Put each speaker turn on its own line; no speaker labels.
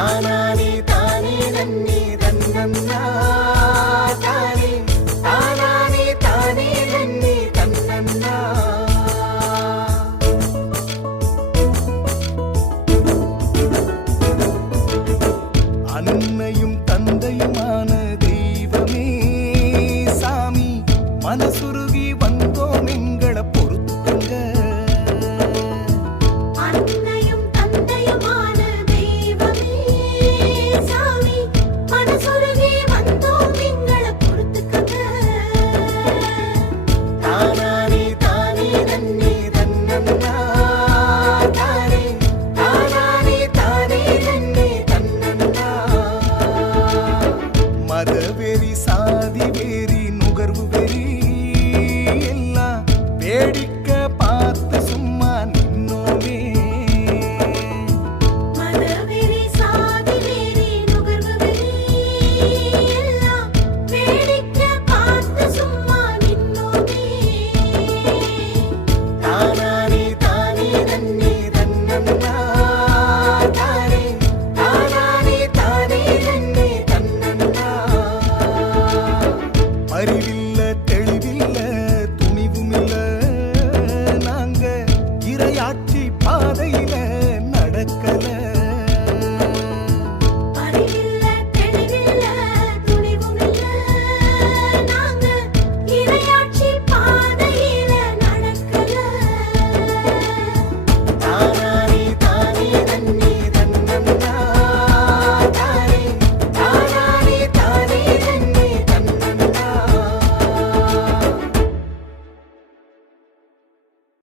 தானானே தானே நன்னே தன்னன்னா. தானே தானானே தானே நன்னே தன்னன்னா. அன்னை मेरी शादी मेरी விளையாட்சி பாதையில